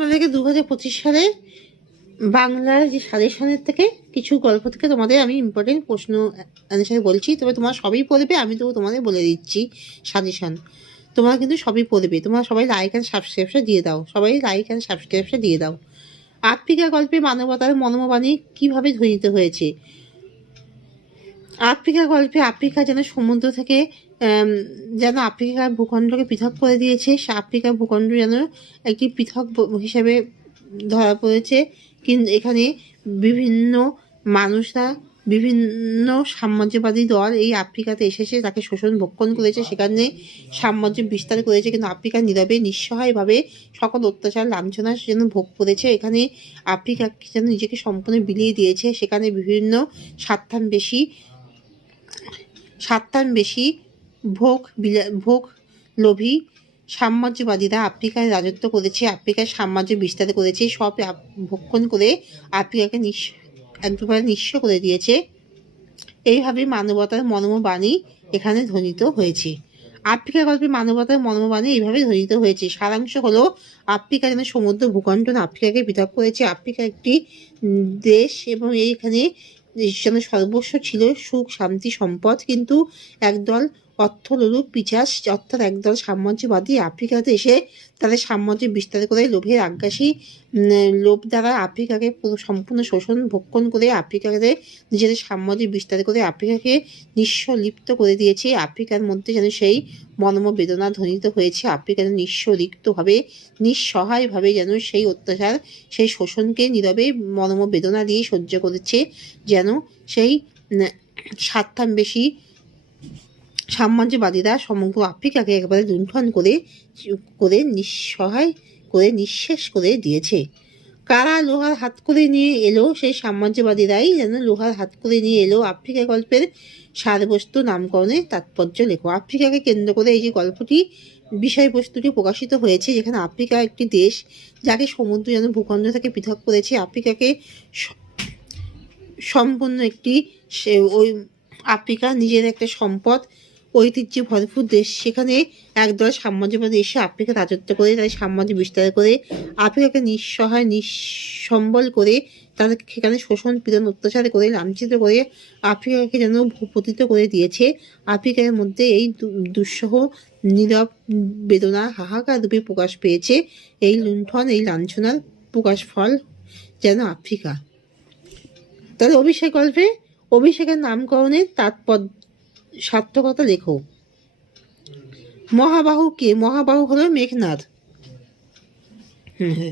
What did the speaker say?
তোমাদেরকে 2025 সালে বাংলার যে সাজেশনের থেকে কিছু গল্প থেকে তোমাদের আমি ইম্পর্টেন্ট প্রশ্ন অ্যান্সার বলছি, তবে তোমরা সবই পড়বে, আমি তো তোমাদের বলে দিচ্ছি সাজেশন। তোমরা কিন্তু সবই পড়বে, তোমরা সবাই লাইক অ্যান্ড সাবস্ক্রাইবটা দিয়ে দাও, সবাই লাইক অ্যান্ড সাবস্ক্রাইবটা দিয়ে দাও। আফ্রিকা গল্পে মানবতার মর্মবাণী কিভাবে ধ্বনিত হয়েছে? আফ্রিকা গল্পে আফ্রিকা যেন সমুদ্র থেকে যেন আফ্রিকার ভূখণ্ডকে পৃথক করে দিয়েছে, সে আফ্রিকার ভূখণ্ড যেন একটি পৃথক হিসেবে ধরা পড়েছে। কিন্তু এখানে বিভিন্ন মানুষরা, বিভিন্ন সাম্রাজ্যবাদী দল এই আফ্রিকাতে এসেছে, তাকে শোষণ ভক্ষণ করেছে, সেখানে সাম্রাজ্য বিস্তার করেছে, কিন্তু আফ্রিকা নীরবে নিঃসহায়ভাবে সকল অত্যাচার লাঞ্ছনা যেন ভোগ করেছে। এখানে আফ্রিকা যেন নিজেকে সম্পূর্ণ বিলিয়ে দিয়েছে। সেখানে বিভিন্ন স্বার্থান্বেষী ভোগ লোভী সাম্রাজ্যবাদীরা আফ্রিকায় রাজত্ব করেছে, আফ্রিকার সাম্রাজ্য বিস্তার করেছে, সব ভক্ষণ করে আফ্রিকাকে একেবারে নিঃস্ব করে দিয়েছে। এইভাবে মানবতার মর্মবাণী এখানে ধ্বনিত হয়েছে। আফ্রিকা গল্পে মানবতার মর্মবাণী এইভাবে ধ্বনিত হয়েছে। সারাংশ হলো, আফ্রিকা যেন সমুদ্র ভূখণ্ড আফ্রিকাকে পৃথক করেছে। আফ্রিকা একটি দেশ এবং এইখানে যেন সর্বস্ব ছিল সুখ, শান্তি, সম্পদ, কিন্তু একদল অর্থলোলুপ পিশাচ, অর্থাৎ একদল সাম্রাজ্যবাদী আফ্রিকাতে এসে তাদের সাম্রাজ্য বিস্তার করে লোভের আগ্রাসী লোভ দ্বারা আফ্রিকাকে সম্পূর্ণ শোষণ ভক্ষণ করে আফ্রিকাকে নিজেদের সাম্রাজ্য বিস্তার করে আফ্রিকাকে নিঃস্ব লিপ্ত করে দিয়েছে। আফ্রিকার মধ্যে যেন সেই মর্মবেদনা ধ্বনিত হয়েছে। আফ্রিকা যেন নিঃস্বরিক্তভাবে নিঃসহায়ভাবে যেন সেই অত্যাচার, সেই শোষণকে নীরবে মর্মবেদনা দিয়ে সহ্য করেছে, যেন সেই স্বার্থান্বেষী সাম্রাজ্যবাদীরা সমগ্র আফ্রিকাকে একেবারে লুণ্ঠন করে নিঃসহায় করে নিঃশেষ করে দিয়েছে। কারা লোহার হাত করে নিয়ে এলো? সেই সাম্রাজ্যবাদীরাই যেন লোহার হাত করে নিয়ে এলো। আফ্রিকা গল্পের সারবস্তু নামকরণে তাৎপর্য লেখো। আফ্রিকাকে কেন্দ্র করে এই যে গল্পটি, বিষয়বস্তুটি প্রকাশিত হয়েছে, যেখানে আফ্রিকা একটি দেশ যাকে সমুদ্র যেন ভূখণ্ড থেকে পৃথক করেছে। আফ্রিকাকে সম্পূর্ণ একটি ওই আফ্রিকা নিজের একটা সম্পদ, ঐতিহ্যে ভরপুর দেশ, সেখানে একদল সাম্রাজ্যবাদী এসে আফ্রিকা রাজত্ব করে তাদের সাম্রাজ্য বিস্তার করে আফ্রিকাকে নিঃসহায় নিঃসম্বল করে তাদেরকে সেখানে শোষণ পীড়ন অত্যাচার করে লাঞ্ছিত করে আফ্রিকাকে যেন ভূপতিত করে দিয়েছে। আফ্রিকার মধ্যে এই দুঃসহ নীরব বেদনা হাহাকার রূপে প্রকাশ পেয়েছে। এই লুণ্ঠন, এই লাঞ্ছনার প্রকাশ ফল যেন আফ্রিকা। তাহলে অভিষেকের নামকরণের সার্থকতা লেখো। মহাবাহু কে? মহাবাহু হলো মেঘনাদ।